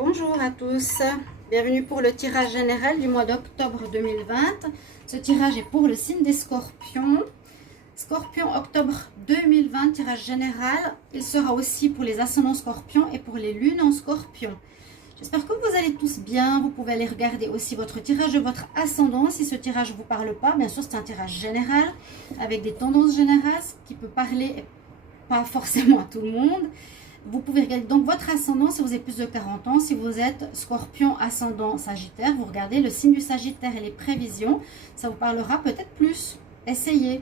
Bonjour à tous, bienvenue pour le tirage général du mois d'octobre 2020. Ce tirage est pour le signe des scorpions. Scorpion octobre 2020, tirage général. Il sera aussi pour les ascendants scorpions et pour les lunes en scorpion. J'espère que vous allez tous bien. Vous pouvez aller regarder aussi votre tirage de votre ascendant. Si ce tirage ne vous parle pas, bien sûr c'est un tirage général avec des tendances générales qui peut parler pas forcément à tout le monde. Vous pouvez regarder donc votre ascendant si vous avez plus de 40 ans. Si vous êtes scorpion, ascendant, sagittaire, vous regardez le signe du sagittaire et les prévisions. Ça vous parlera peut-être plus. Essayez.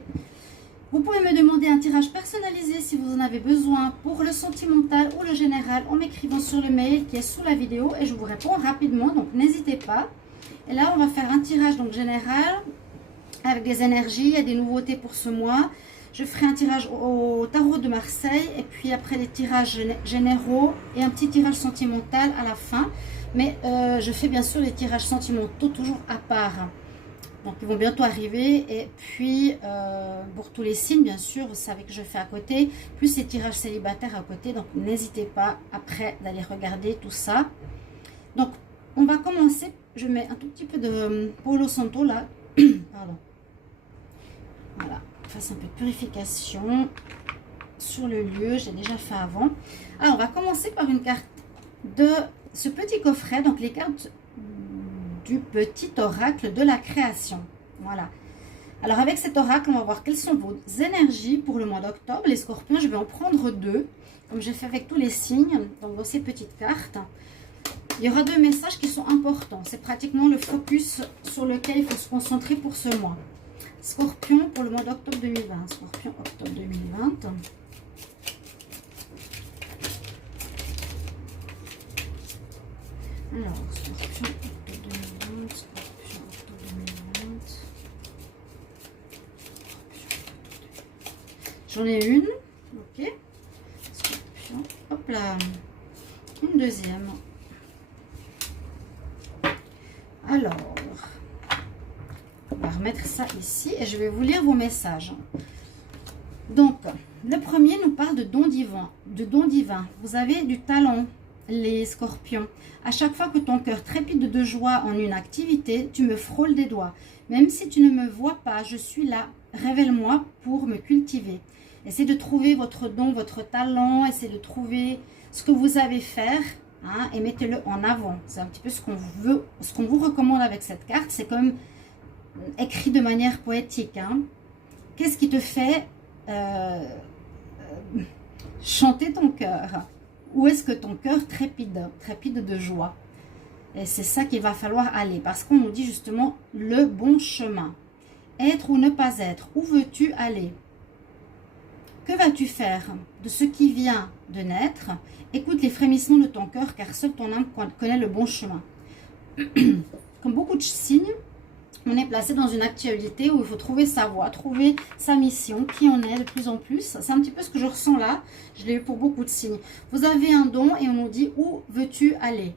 Vous pouvez me demander un tirage personnalisé si vous en avez besoin pour le sentimental ou le général en m'écrivant sur le mail qui est sous la vidéo et je vous réponds rapidement. Donc n'hésitez pas. Et là, on va faire un tirage donc général avec des énergies et des nouveautés pour ce mois. Je ferai un tirage au tarot de Marseille et puis après des tirages généraux et un petit tirage sentimental à la fin. Mais je fais bien sûr les tirages sentimentaux toujours à part. Donc ils vont bientôt arriver. Et puis pour tous les signes, bien sûr, vous savez que je fais à côté. Plus les tirages célibataires à côté. Donc n'hésitez pas après d'aller regarder tout ça. Donc on va commencer. Je mets un tout petit peu de Palo Santo là. Pardon. Voilà. Fasse un peu de purification sur le lieu, j'ai déjà fait avant. Alors on va commencer par une carte de ce petit coffret, donc les cartes du petit oracle de la création. Voilà. Alors avec cet oracle, on va voir quelles sont vos énergies pour le mois d'octobre. Les scorpions, je vais en prendre deux, comme j'ai fait avec tous les signes, donc dans ces petites cartes. Il y aura deux messages qui sont importants. C'est pratiquement le focus sur lequel il faut se concentrer pour ce mois. Scorpion pour le mois d'octobre 2020. Scorpion octobre 2020. Alors, Scorpion octobre 2020. Scorpion octobre 2020. J'en ai une. Ok. Scorpion. Hop là. Une deuxième. Alors. On va remettre ça ici et je vais vous lire vos messages. Donc, le premier nous parle de don divin. Vous avez du talent, les scorpions. À chaque fois que ton cœur trépide de joie en une activité, tu me frôles des doigts. Même si tu ne me vois pas, je suis là. Révèle-moi pour me cultiver. Essayez de trouver votre don, votre talent. Essayez de trouver ce que vous savez faire. Hein, et mettez-le en avant. C'est un petit peu ce qu'on veut, ce qu'on vous recommande avec cette carte. C'est comme écrit de manière poétique. Hein. Qu'est-ce qui te fait chanter ton cœur? Où est-ce que ton cœur trépide de joie? Et c'est ça qu'il va falloir aller. Parce qu'on nous dit justement le bon chemin. Être ou ne pas être. Où veux-tu aller? Que vas-tu faire de ce qui vient de naître? Écoute les frémissements de ton cœur car seule ton âme connaît le bon chemin. Comme beaucoup de signes, on est placé dans une actualité où il faut trouver sa voie, trouver sa mission, qui on est de plus en plus. C'est un petit peu ce que je ressens là. Je l'ai eu pour beaucoup de signes. Vous avez un don et on nous dit où veux-tu aller?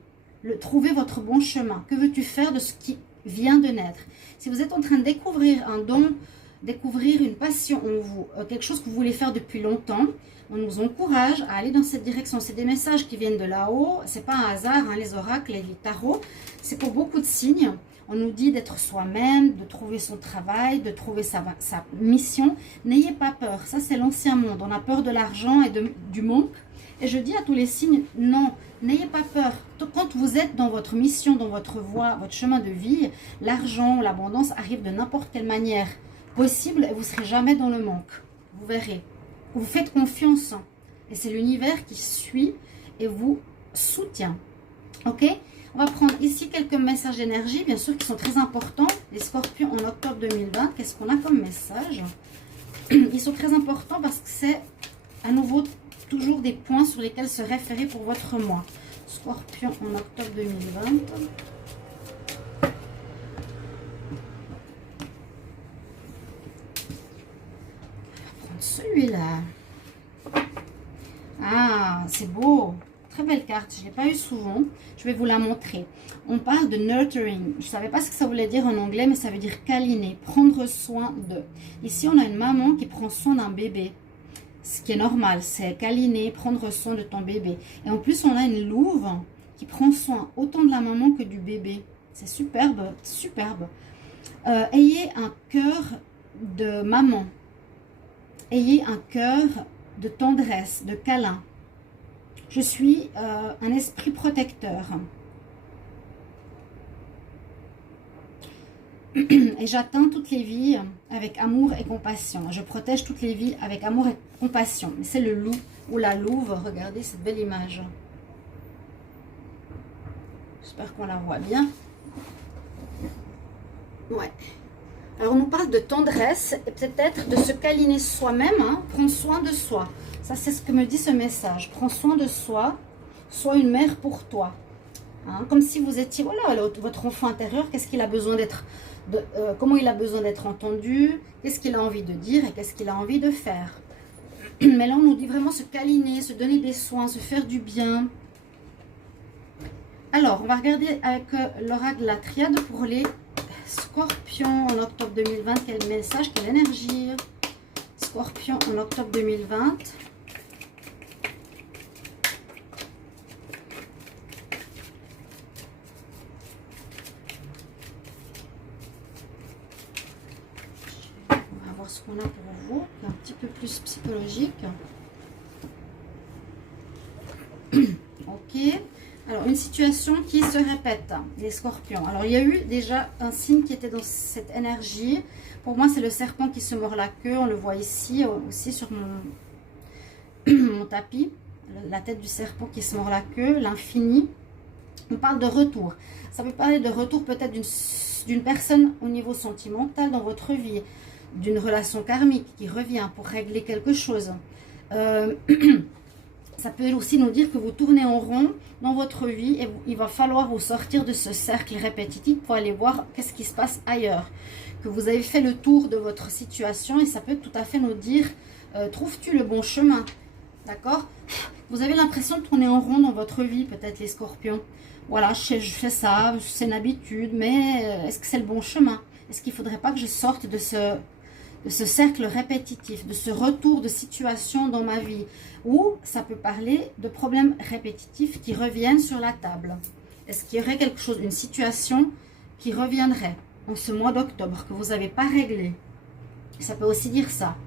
Trouver votre bon chemin. Que veux-tu faire de ce qui vient de naître? Si vous êtes en train de découvrir un don, découvrir une passion en vous, quelque chose que vous voulez faire depuis longtemps, on nous encourage à aller dans cette direction. C'est des messages qui viennent de là-haut. C'est pas un hasard, hein, les oracles et les tarots. C'est pour beaucoup de signes. On nous dit d'être soi-même, de trouver son travail, de trouver sa mission. N'ayez pas peur. Ça, c'est l'ancien monde. On a peur de l'argent et du manque. Et je dis à tous les signes, non, n'ayez pas peur. Quand vous êtes dans votre mission, dans votre voie, votre chemin de vie, l'argent, l'abondance arrive de n'importe quelle manière possible et vous ne serez jamais dans le manque. Vous verrez. Vous faites confiance. Et c'est l'univers qui suit et vous soutient. Ok ? On va prendre ici quelques messages d'énergie, bien sûr, qui sont très importants. Les scorpions en octobre 2020, qu'est-ce qu'on a comme message? Ils sont très importants parce que c'est à nouveau toujours des points sur lesquels se référer pour votre mois. Scorpion en octobre 2020. On va prendre celui-là. Ah, c'est beau. Très belle carte, je ne l'ai pas eu souvent. Je vais vous la montrer. On parle de nurturing. Je ne savais pas ce que ça voulait dire en anglais, mais ça veut dire câliner, prendre soin de. Ici, on a une maman qui prend soin d'un bébé. Ce qui est normal, c'est câliner, prendre soin de ton bébé. Et en plus, on a une louve qui prend soin autant de la maman que du bébé. C'est superbe, superbe. Ayez un cœur de maman. Ayez un cœur de tendresse, de câlin. Je suis un esprit protecteur. Et j'atteins toutes les vies avec amour et compassion. Je protège toutes les vies avec amour et compassion. C'est le loup ou la louve. Regardez cette belle image. J'espère qu'on la voit bien. Ouais. Alors, on nous parle de tendresse et peut-être de se câliner soi-même, hein, prendre soin de soi. Ça, c'est ce que me dit ce message. Prends soin de soi, sois une mère pour toi. Hein, comme si vous étiez, voilà, votre enfant intérieur, qu'est-ce qu'il a besoin d'être, comment il a besoin d'être entendu, qu'est-ce qu'il a envie de dire et qu'est-ce qu'il a envie de faire. Mais là, on nous dit vraiment se câliner, se donner des soins, se faire du bien. Alors, on va regarder avec l'oracle de la triade pour les Scorpions en octobre 2020. Quel message, quelle énergie. Scorpion en octobre 2020. On va voir ce qu'on a pour vous, un petit peu plus psychologique. Ok. Alors, une situation qui se répète, les scorpions. Alors, il y a eu déjà un signe qui était dans cette énergie. Pour moi, c'est le serpent qui se mord la queue. On le voit ici, aussi sur mon tapis. La tête du serpent qui se mord la queue, l'infini. On parle de retour. Ça peut parler de retour peut-être d'une personne au niveau sentimental dans votre vie. D'une relation karmique qui revient pour régler quelque chose. Ça peut aussi nous dire que vous tournez en rond dans votre vie et il va falloir vous sortir de ce cercle répétitif pour aller voir qu'est-ce qui se passe ailleurs. Que vous avez fait le tour de votre situation et ça peut tout à fait nous dire, trouves-tu le bon chemin? D'accord? Vous avez l'impression de tourner en rond dans votre vie, peut-être les scorpions. Voilà, je fais ça, c'est une habitude, mais est-ce que c'est le bon chemin? Est-ce qu'il ne faudrait pas que je sorte de ce cercle répétitif, de ce retour de situation dans ma vie? Ou ça peut parler de problèmes répétitifs qui reviennent sur la table. Est-ce qu'il y aurait quelque chose, une situation qui reviendrait en ce mois d'octobre que vous n'avez pas réglé? Ça peut aussi dire ça.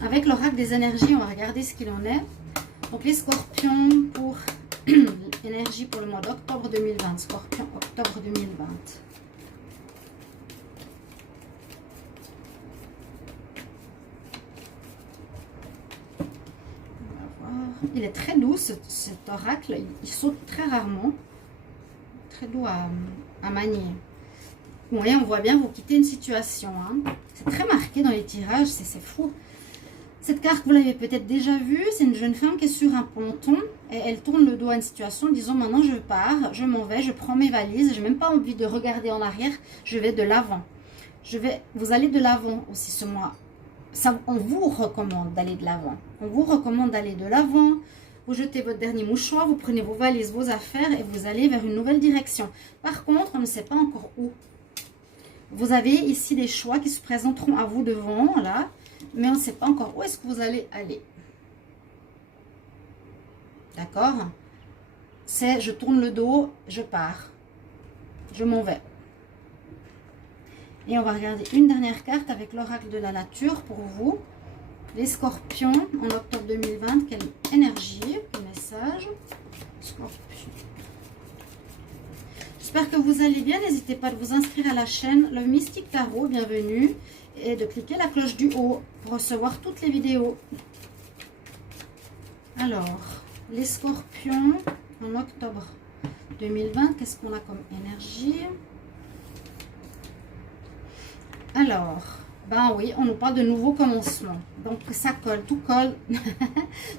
Avec l'oracle des énergies, on va regarder ce qu'il en est. Donc les scorpions pour l'énergie pour le mois d'octobre 2020. Scorpion, octobre 2020. Il est très doux cet oracle, il saute très rarement, très doux à manier. Vous voyez, on voit bien, vous quittez une situation. Hein. C'est très marqué dans les tirages, c'est fou. Cette carte, vous l'avez peut-être déjà vue, c'est une jeune femme qui est sur un ponton et elle tourne le dos à une situation en disant maintenant je pars, je m'en vais, je prends mes valises, je n'ai même pas envie de regarder en arrière, je vais de l'avant. Vous allez de l'avant aussi ce mois. Ça, on vous recommande d'aller de l'avant. On vous recommande d'aller de l'avant. Vous jetez votre dernier mouchoir, vous prenez vos valises, vos affaires et vous allez vers une nouvelle direction. Par contre, on ne sait pas encore où. Vous avez ici des choix qui se présenteront à vous devant, là. Mais on ne sait pas encore où est-ce que vous allez aller. D'accord? C'est je tourne le dos, je pars. Je m'en vais. Et on va regarder une dernière carte avec l'oracle de la nature pour vous. Les scorpions en octobre 2020. Quelle énergie, quel message. Scorpion. J'espère que vous allez bien. N'hésitez pas à vous inscrire à la chaîne Le Mystique Tarot. Bienvenue. Et de cliquer la cloche du haut pour recevoir toutes les vidéos. Alors, les scorpions en octobre 2020. Qu'est-ce qu'on a comme énergie ? Alors, ben oui, on nous parle de nouveaux commencements. Donc, ça colle, tout colle.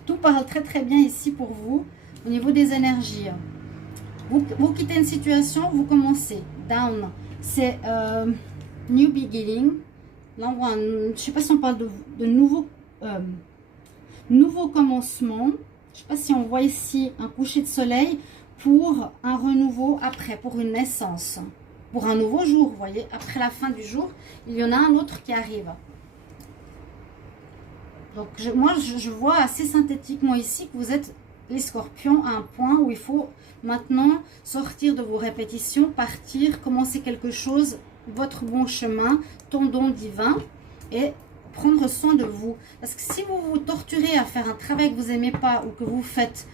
Tout parle très très bien ici pour vous au niveau des énergies. Vous quittez une situation, vous commencez. Down, c'est New Beginning. Là, on voit je ne sais pas si on parle de nouveau commencement. Je ne sais pas si on voit ici un coucher de soleil pour un renouveau après, pour une naissance. Pour un nouveau jour, vous voyez, après la fin du jour, il y en a un autre qui arrive. Donc, moi, je vois assez synthétiquement ici que vous êtes les scorpions à un point où il faut maintenant sortir de vos répétitions, partir, commencer quelque chose, votre bon chemin, ton don divin et prendre soin de vous. Parce que si vous vous torturez à faire un travail que vous n'aimez pas ou que vous faites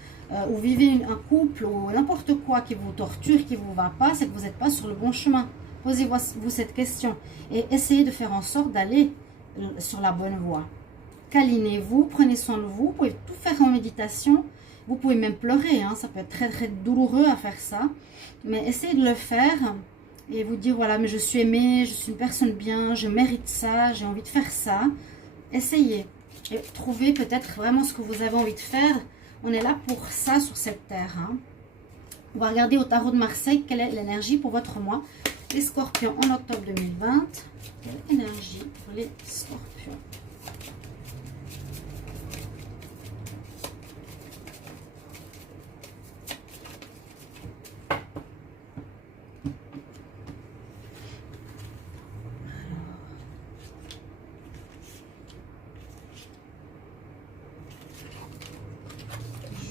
ou vivez un couple ou n'importe quoi qui vous torture, qui ne vous va pas, c'est que vous n'êtes pas sur le bon chemin. Posez-vous cette question et essayez de faire en sorte d'aller sur la bonne voie. Câlinez-vous, prenez soin de vous, vous pouvez tout faire en méditation, vous pouvez même pleurer, hein, ça peut être très très douloureux à faire ça, mais essayez de le faire et vous dire voilà, mais je suis aimée, je suis une personne bien, je mérite ça, j'ai envie de faire ça. Essayez et trouvez peut-être vraiment ce que vous avez envie de faire. On est là pour ça sur cette terre. Hein. On va regarder au tarot de Marseille quelle est l'énergie pour votre mois. Les scorpions en octobre 2020. Quelle énergie pour les scorpions?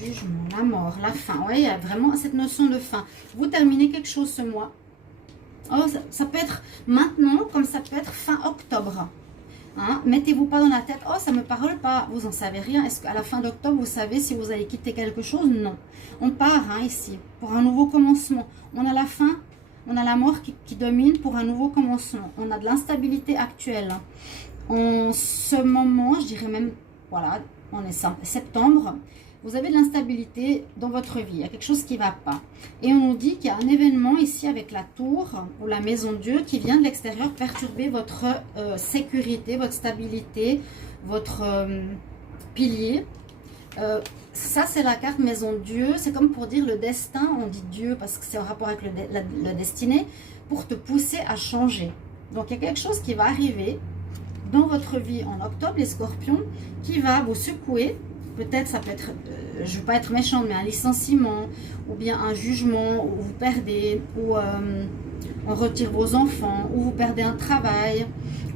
Jugement, la mort, la fin. Oui, il y a vraiment cette notion de fin. Vous terminez quelque chose ce mois. Oh, ça peut être maintenant, comme ça peut être fin octobre. Hein? Mettez-vous pas dans la tête, oh, ça me parle pas. Vous en savez rien. Est-ce qu'à la fin d'octobre, vous savez si vous allez quitter quelque chose? Non. On part hein, ici pour un nouveau commencement. On a la fin, on a la mort qui domine pour un nouveau commencement. On a de l'instabilité actuelle. En ce moment, je dirais même, voilà, on est septembre. Vous avez de l'instabilité dans votre vie, il y a quelque chose qui ne va pas. Et on nous dit qu'il y a un événement ici avec la tour ou la maison de Dieu qui vient de l'extérieur perturber votre sécurité, votre stabilité, votre pilier. Ça, c'est la carte maison de Dieu. C'est comme pour dire le destin, on dit Dieu parce que c'est en rapport avec la destinée, pour te pousser à changer. Donc, il y a quelque chose qui va arriver dans votre vie en octobre, les scorpions, qui va vous secouer. Peut-être ça peut être, je ne veux pas être méchante, mais un licenciement, ou bien un jugement, où vous perdez, ou on retire vos enfants, ou vous perdez un travail,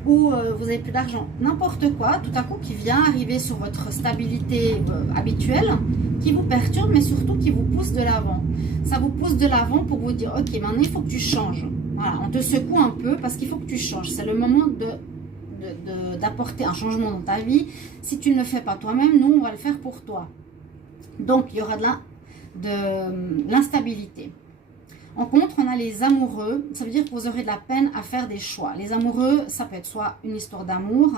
ou vous n'avez plus d'argent. N'importe quoi, tout à coup, qui vient arriver sur votre stabilité habituelle, qui vous perturbe, mais surtout qui vous pousse de l'avant. Ça vous pousse de l'avant pour vous dire, ok, maintenant il faut que tu changes. Voilà, on te secoue un peu parce qu'il faut que tu changes. C'est le moment d'apporter un changement dans ta vie. Si tu ne le fais pas toi-même, nous on va le faire pour toi. Donc il y aura de l'instabilité. En contre, on a les amoureux. Ça veut dire que vous aurez de la peine à faire des choix. Les amoureux, ça peut être soit une histoire d'amour,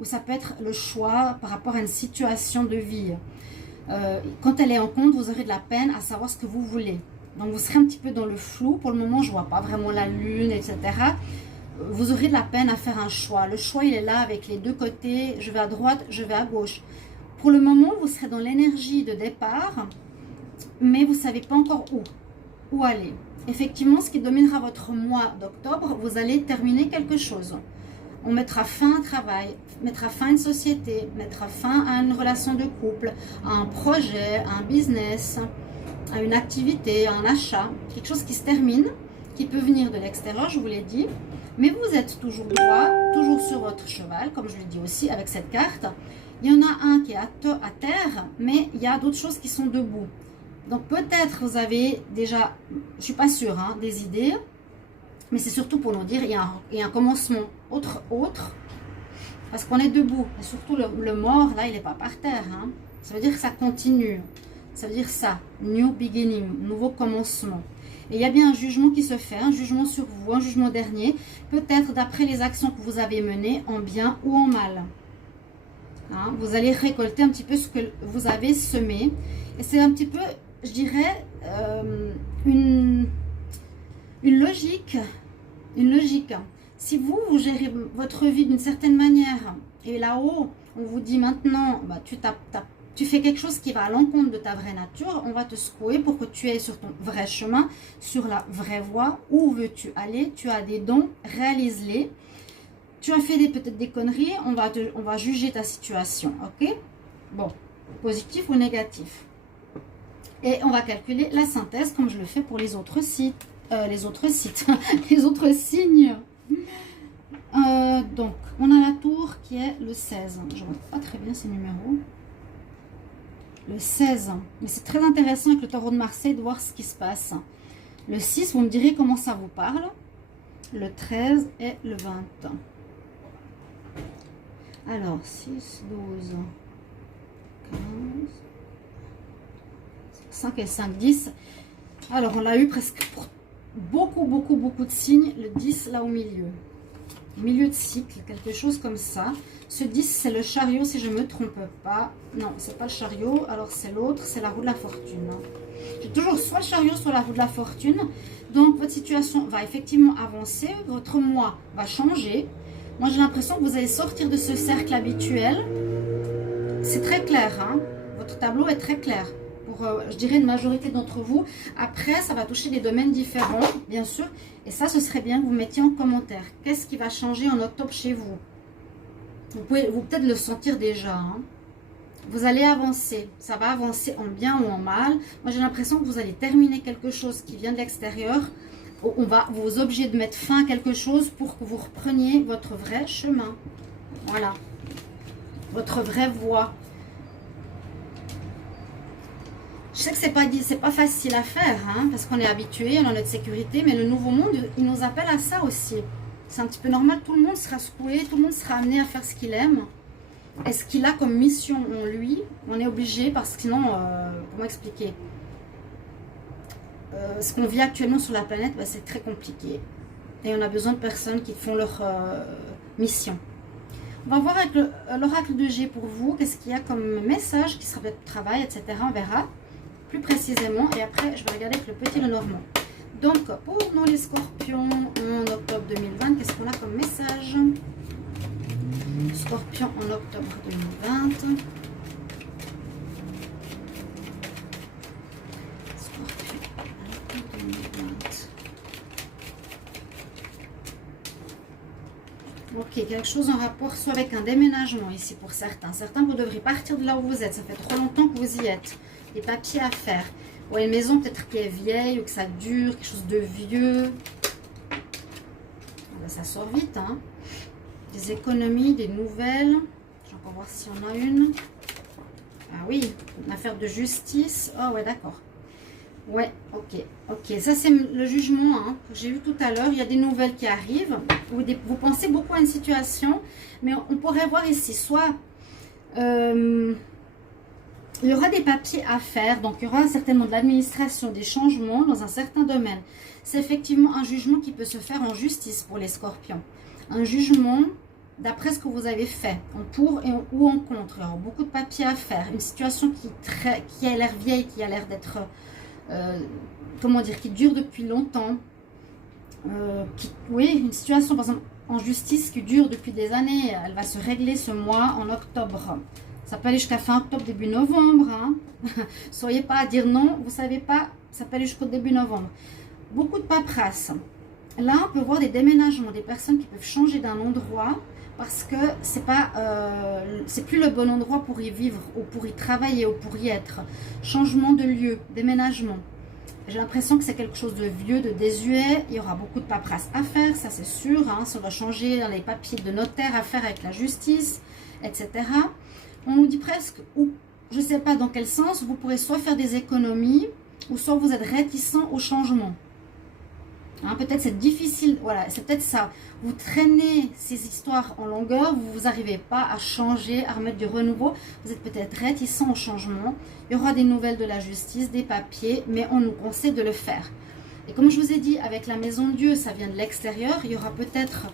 ou ça peut être le choix par rapport à une situation de vie. Quand elle est en compte, vous aurez de la peine à savoir ce que vous voulez. Donc vous serez un petit peu dans le flou. Pour le moment, je ne vois pas vraiment la lune, etc. Vous aurez de la peine à faire un choix. Le choix, il est là avec les deux côtés. Je vais à droite, je vais à gauche. Pour le moment, vous serez dans l'énergie de départ, mais vous ne savez pas encore où aller. Effectivement, ce qui dominera votre mois d'octobre, vous allez terminer quelque chose. On mettra fin à un travail, mettra fin à une société, mettra fin à une relation de couple, à un projet, à un business, à une activité, à un achat. Quelque chose qui se termine, qui peut venir de l'extérieur, je vous l'ai dit. Mais vous êtes toujours droit, toujours sur votre cheval, comme je le dis aussi avec cette carte. Il y en a un qui est à terre, mais il y a d'autres choses qui sont debout. Donc peut-être vous avez déjà, je ne suis pas sûre, hein, des idées, mais c'est surtout pour nous dire il y a un commencement autre, parce qu'on est debout. Et surtout le mort, là, il n'est pas par terre. Hein. Ça veut dire que ça continue. Ça veut dire ça, new beginning, nouveau commencement. Et il y a bien un jugement qui se fait, un jugement sur vous, un jugement dernier, peut-être d'après les actions que vous avez menées en bien ou en mal. Hein, vous allez récolter un petit peu ce que vous avez semé. Et c'est un petit peu, je dirais, une logique. Si vous gérez votre vie d'une certaine manière, et là-haut, on vous dit maintenant, bah, tu fais quelque chose qui va à l'encontre de ta vraie nature, on va te secouer pour que tu ailles sur ton vrai chemin, sur la vraie voie. Où veux-tu aller? Tu as des dons, réalise-les. Tu as fait peut-être des conneries, on va juger ta situation, ok? Bon, positif ou négatif. Et on va calculer la synthèse comme je le fais pour les autres sites, les autres signes. Donc, on a la tour qui est le 16. Je ne vois pas très bien ces numéros. Le 16, mais c'est très intéressant avec le taureau de Marseille de voir ce qui se passe. Le 6, vous me direz comment ça vous parle. Le 13 et le 20. Alors, 6, 12, 15, 5 et 5, 10. Alors, on l'a eu presque pour beaucoup de signes. Le 10, là au milieu. Milieu de cycle, quelque chose comme ça. Ce 10, c'est le chariot, si je ne me trompe pas. Non, c'est pas le chariot. Alors, c'est l'autre, c'est la roue de la fortune. J'ai toujours soit le chariot, soit la roue de la fortune. Donc, votre situation va effectivement avancer. Votre mois va changer. Moi, j'ai l'impression que vous allez sortir de ce cercle habituel. C'est très clair, hein. Votre tableau est très clair. Pour, je dirais, une majorité d'entre vous. Après, ça va toucher des domaines différents, bien sûr. Et ça, ce serait bien que vous mettiez en commentaire. Qu'est-ce qui va changer en octobre chez vous? Vous pouvez peut-être le sentir déjà, hein. Vous allez avancer. Ça va avancer en bien ou en mal. Moi, j'ai l'impression que vous allez terminer quelque chose qui vient de l'extérieur. On va vous obliger de mettre fin à quelque chose pour que vous repreniez votre vrai chemin. Voilà. Votre vraie voie. Je sais que c'est pas facile à faire, hein, parce qu'on est habitué, on a notre sécurité, mais le nouveau monde, il nous appelle à ça aussi. C'est un petit peu normal, tout le monde sera secoué, tout le monde sera amené à faire ce qu'il aime. Et ce qu'il a comme mission en lui, on est obligé, parce que sinon, comment expliquer, ce qu'on vit actuellement sur la planète, bah, c'est très compliqué. Et on a besoin de personnes qui font leur mission. On va voir avec l'oracle de G pour vous, qu'est-ce qu'il y a comme message qui sera peut-être travail, etc. On verra plus précisément. Et après, je vais regarder avec le petit Lenormand. Donc, pour nous les scorpions, en octobre 2020, qu'est-ce qu'on a comme message? Scorpion en octobre 2020. Ok, quelque chose en rapport soit avec un déménagement ici pour certains. Certains, vous devrez partir de là où vous êtes. Ça fait trop longtemps que vous y êtes. Des papiers à faire. Ou une maison peut-être qui est vieille ou que ça dure, quelque chose de vieux. Ben, ça sort vite, hein. Des économies, des nouvelles. Je vais encore voir s'il y en a une. Ah oui, une affaire de justice. Oh ouais, d'accord. Ouais, ok. Ça, c'est le jugement, hein, que j'ai eu tout à l'heure. Il y a des nouvelles qui arrivent. Vous pensez beaucoup à une situation, mais on pourrait voir ici, soit il y aura des papiers à faire, donc il y aura certainement de l'administration, des changements dans un certain domaine. C'est effectivement un jugement qui peut se faire en justice pour les scorpions. Un jugement d'après ce que vous avez fait, en pour ou en contre. Il y aura beaucoup de papiers à faire. Une situation qui a l'air vieille, qui a l'air d'être... comment dire, qui dure depuis longtemps. Oui, une situation par exemple en justice qui dure depuis des années. Elle va se régler ce mois en octobre. Ça peut aller jusqu'à fin octobre, début novembre. Hein. Soyez pas à dire non, vous savez pas, ça peut aller jusqu'au début novembre. Beaucoup de paperasse. Là, on peut voir des déménagements, des personnes qui peuvent changer d'un endroit parce que c'est plus le bon endroit pour y vivre ou pour y travailler ou pour y être. Changement de lieu, déménagement. J'ai l'impression que c'est quelque chose de vieux, de désuet. Il y aura beaucoup de paperasse à faire, ça c'est sûr. Hein. Ça va changer dans les papiers de notaire à faire avec la justice, etc. On nous dit presque, ou je ne sais pas dans quel sens, vous pourrez soit faire des économies, ou soit vous êtes réticent au changement. Hein, peut-être c'est difficile, voilà, c'est peut-être ça. Vous traînez ces histoires en longueur, vous n'arrivez pas à changer, à remettre du renouveau. Vous êtes peut-être réticent au changement. Il y aura des nouvelles de la justice, des papiers, mais on nous conseille de le faire. Et comme je vous ai dit, avec la maison de Dieu, ça vient de l'extérieur. Il y aura peut-être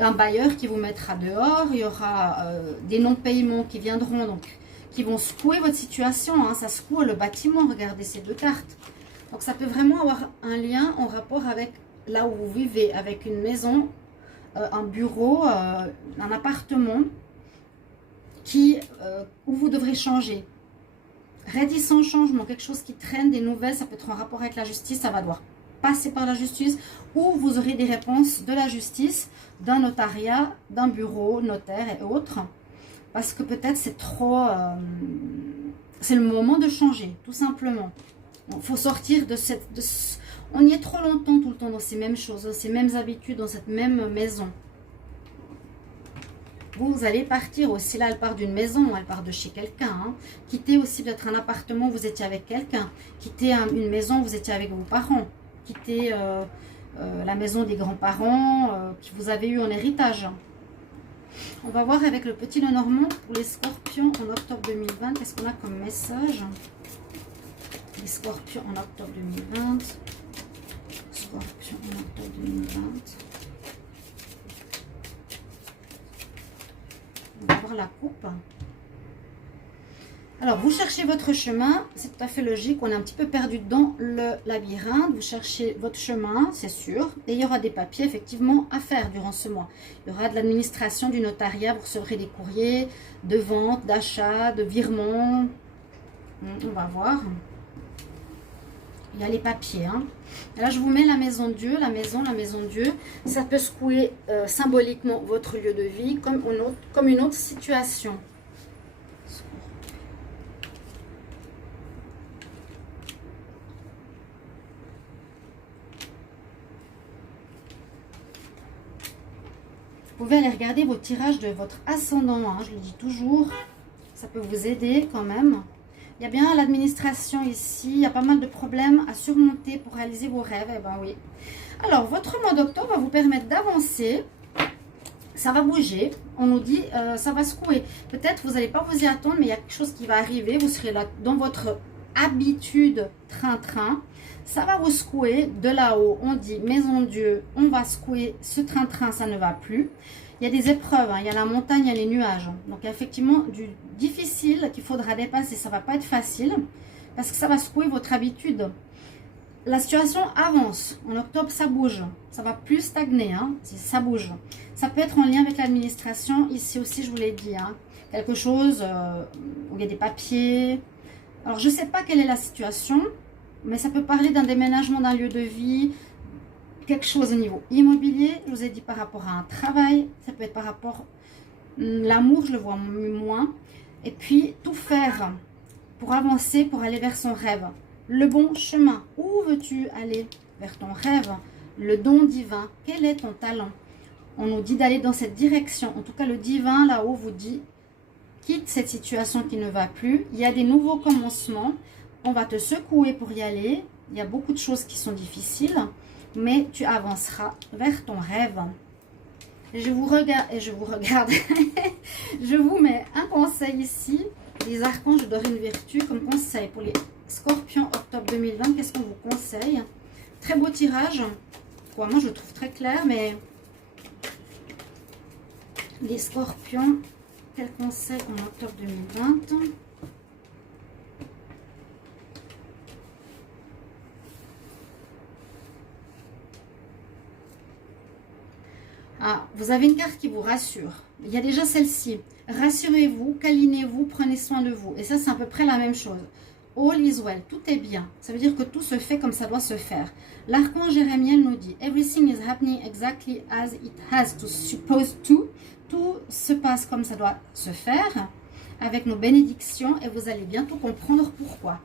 un bailleur qui vous mettra dehors. Il y aura des non-paiements qui viendront, donc qui vont secouer votre situation. Hein, ça secoue le bâtiment, regardez ces deux cartes. Donc ça peut vraiment avoir un lien en rapport avec là où vous vivez, avec une maison, un bureau, un appartement où vous devrez changer. Réticent au changement, quelque chose qui traîne, des nouvelles, ça peut être en rapport avec la justice, ça va devoir passer par la justice, ou vous aurez des réponses de la justice, d'un notariat, d'un bureau, notaire et autres, parce que peut-être c'est trop... c'est le moment de changer, tout simplement. Il faut sortir de cette... on y est trop longtemps, tout le temps, dans ces mêmes choses, dans ces mêmes habitudes, dans cette même maison. Vous allez partir aussi. Là, elle part d'une maison, elle part de chez quelqu'un. Hein. Quitter aussi peut-être un appartement, vous étiez avec quelqu'un. Quitter une maison, vous étiez avec vos parents. Quitter la maison des grands-parents qui vous avez eu en héritage. On va voir avec le petit Lenormand pour les scorpions en octobre 2020. Qu'est-ce qu'on a comme message? Les scorpions en octobre 2020. Scorpions en octobre 2020. On va voir la coupe. Alors, vous cherchez votre chemin. C'est tout à fait logique. On est un petit peu perdu dans le labyrinthe. Vous cherchez votre chemin, c'est sûr. Et il y aura des papiers, effectivement, à faire durant ce mois. Il y aura de l'administration, du notariat. Vous recevrez des courriers de vente, d'achat, de virement. On va voir. Il y a les papiers. Hein. Et là, je vous mets la maison de Dieu, la maison de Dieu. Ça peut secouer symboliquement votre lieu de vie comme une autre situation. Vous pouvez aller regarder vos tirages de votre ascendant. Hein, je le dis toujours. Ça peut vous aider quand même. Il y a bien l'administration ici, il y a pas mal de problèmes à surmonter pour réaliser vos rêves. Eh ben oui. Alors, votre mois d'octobre va vous permettre d'avancer. Ça va bouger. On nous dit, ça va secouer. Peut-être vous n'allez pas vous y attendre, mais il y a quelque chose qui va arriver. Vous serez là dans votre habitude train-train. Ça va vous secouer de là-haut. On dit, maison de Dieu, on va secouer ce train-train, ça ne va plus. Il y a des épreuves, hein. Il y a la montagne, il y a les nuages. Donc, il y a effectivement du difficile qu'il faudra dépasser. Ça ne va pas être facile parce que ça va secouer votre habitude. La situation avance. En octobre, ça bouge. Ça va plus stagner. Hein. Ça bouge. Ça peut être en lien avec l'administration. Ici aussi, je vous l'ai dit. Hein. Quelque chose où il y a des papiers. Alors, je ne sais pas quelle est la situation, mais ça peut parler d'un déménagement d'un lieu de vie. Quelque chose au niveau immobilier, je vous ai dit par rapport à un travail, ça peut être par rapport l'amour, je le vois moins. Et puis, tout faire pour avancer, pour aller vers son rêve. Le bon chemin. Où veux-tu aller vers ton rêve? Le don divin. Quel est ton talent? On nous dit d'aller dans cette direction. En tout cas, le divin, là-haut, vous dit, quitte cette situation qui ne va plus. Il y a des nouveaux commencements. On va te secouer pour y aller. Il y a beaucoup de choses qui sont difficiles. Mais tu avanceras vers ton rêve. Et je vous regarde. Je vous mets un conseil ici. Les archanges Dorine Virtue comme conseil pour les scorpions octobre 2020. Qu'est-ce qu'on vous conseille? Très beau tirage. Quoi, moi, je le trouve très clair. Mais les scorpions, quel conseil en octobre 2020? Ah, vous avez une carte qui vous rassure. Il y a déjà celle-ci. Rassurez-vous, câlinez-vous, prenez soin de vous. Et ça, c'est à peu près la même chose. All is well. Tout est bien. Ça veut dire que tout se fait comme ça doit se faire. L'archange Jérémiel nous dit Everything is happening exactly as it has to supposed to. Tout se passe comme ça doit se faire avec nos bénédictions et vous allez bientôt comprendre pourquoi.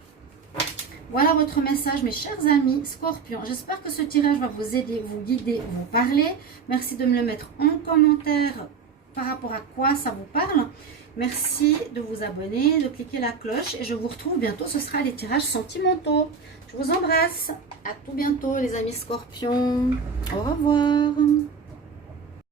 Voilà votre message, mes chers amis Scorpions. J'espère que ce tirage va vous aider, vous guider, vous parler. Merci de me le mettre en commentaire par rapport à quoi ça vous parle. Merci de vous abonner, de cliquer la cloche. Et je vous retrouve bientôt. Ce sera les tirages sentimentaux. Je vous embrasse. À tout bientôt, les amis Scorpions. Au revoir.